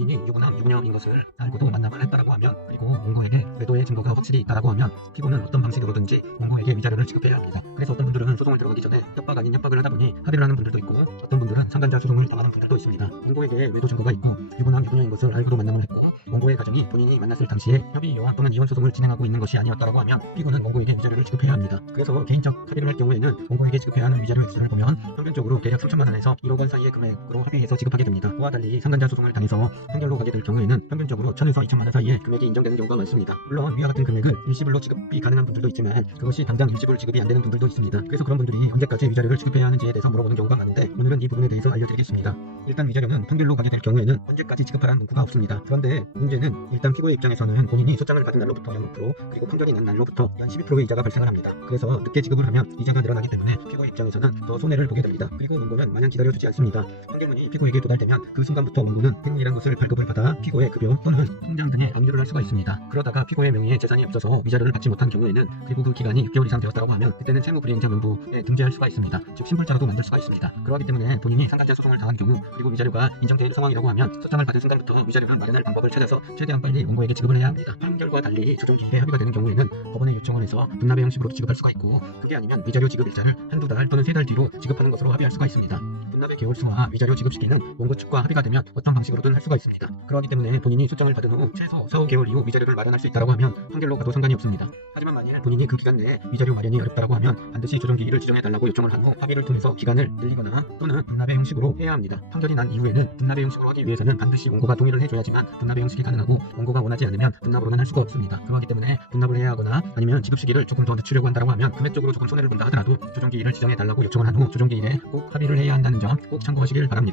본인이 유부남인 것을 알고도 만남을 했다라고 하면, 그리고 원고에게 외도의 증거가 확실히 있다라고 하면 피고는 어떤 방식으로든지 원고에게 위자료를 지급해야 합니다. 그래서 어떤 분들은 소송을 들어가기 전에 협박 아닌 협박을 하다 보니 합의를 하는 분들도 있고, 어떤 분들은 상간자 소송을 당하는 분들도 있습니다. 원고에게 외도 증거가 있고 유부녀인 것을 알고도 만남을 했고, 원고의 가정이 본인이 만났을 당시에 협의 이혼 또는 이혼 소송을 진행하고 있는 것이 아니었다라고 하면 피고는 원고에게 위자료를 지급해야 합니다. 그래서 개인적 합의를 할 경우에는 원고에게 지급해야 하는 위자료 액수를 보면 평균적으로 대략 3천만 원에서 1억 원 사이의 금액으로 합의해서 지급하게 됩니다. 그와 달리 상간자 소송을 당해서 판결로 가게 될 경우에는 평균적으로 1,000에서 2천만 원 사이의 금액이 인정되는 경우가 많습니다. 물론 위와 같은 금액을 일시불로 지급이 가능한 분들도 있지만, 그것이 당장 일시불 지급이 안 되는 분들도 있습니다. 그래서 그런 분들이 언제까지 위자료를 지급해야 하는지에 대해서 물어보는 경우가 많은데, 오늘은 이 부분에 대해서 알려드리겠습니다. 일단 위자료는 판결로 가게 될 경우에는 언제까지 지급하라는 문구가 없습니다. 그런데 문제는 일단 피고의 입장에서는 본인이 소장을 받은 날로부터 연 5%, 그리고 판결이 난 날로부터 연 12%의 이자가 발생을 합니다. 그래서 늦게 지급을 하면 이자가 늘어나기 때문에 피고의 입장에서는 더 손해를 보게 됩니다. 그리고 원고는 마냥 기다려주지 않습니다. 판결문이 피고에게 도달되면 그 순간부터 원고는 행위란 것을 발급을 받아 피고의 급여 또는 통장 등에 압류를 할 수가 있습니다. 그러다가 피고의 명의에 재산이 없어서 위자료를 받지 못한 경우에는, 그리고 그 기간이 6개월 이상 되었다고 하면 그때는 채무불이행자 명부에 등재할 수가 있습니다. 즉 신불자라도 만들 수가 있습니다. 그렇기 때문에 본인이 상간자 소송을 당한 경우, 그리고 위자료가 인정되어 있는 상황이라고 하면 소장을 받은 순간부터 위자료를 마련할 방법을 찾아서 최대한 빨리 원고에게 지급을 해야 합니다. 판결과 달리 조정기일에 합의가 되는 경우에는 법원에 요청을 해서 분납의 형식으로 지급할 수가 있고, 그게 아니면 위자료 지급 일자를 한두 달 또는 3달 뒤로 지급하는 것으로 합의할 수가 있습니다. 분납의 개월수와 위자료 지급 시기는 원고 측과 합의가 되면 어떤 방식으로든 할 수가 있습니다. 그렇기 때문에 본인이 소장을 받은 후 최소 4-5개월 이후 위자료를 마련할 수 있다고 하면 판결로 가도 상관이 없습니다. 하지만 만일 본인이 그 기간 내에 위자료 마련이 어렵다고 하면 반드시 조정기일을 지정해달라고 요청을 한 후 합의를 통해서 기간을 늘리거나 또는 분납의 형식으로 해야 합니다. 판결이 난 이후에는 분납의 형식으로 하기 위해서는 반드시 원고가 동의를 해줘야지만 분납의 형식이 가능하고, 원고가 원하지 않으면 분납으로는 할 수가 없습니다. 그렇기 때문에 분납을 해야 하거나 아니면 지급 시기를 조금 더 늦추려고 한다고 하면 금액적으로 조금 손해를 본다 하더라도 조정기일을 지정해달라고 요청을 한 후 조정기일에 꼭 합의를 해야 한다는 점 꼭 참고하시길 바랍니다.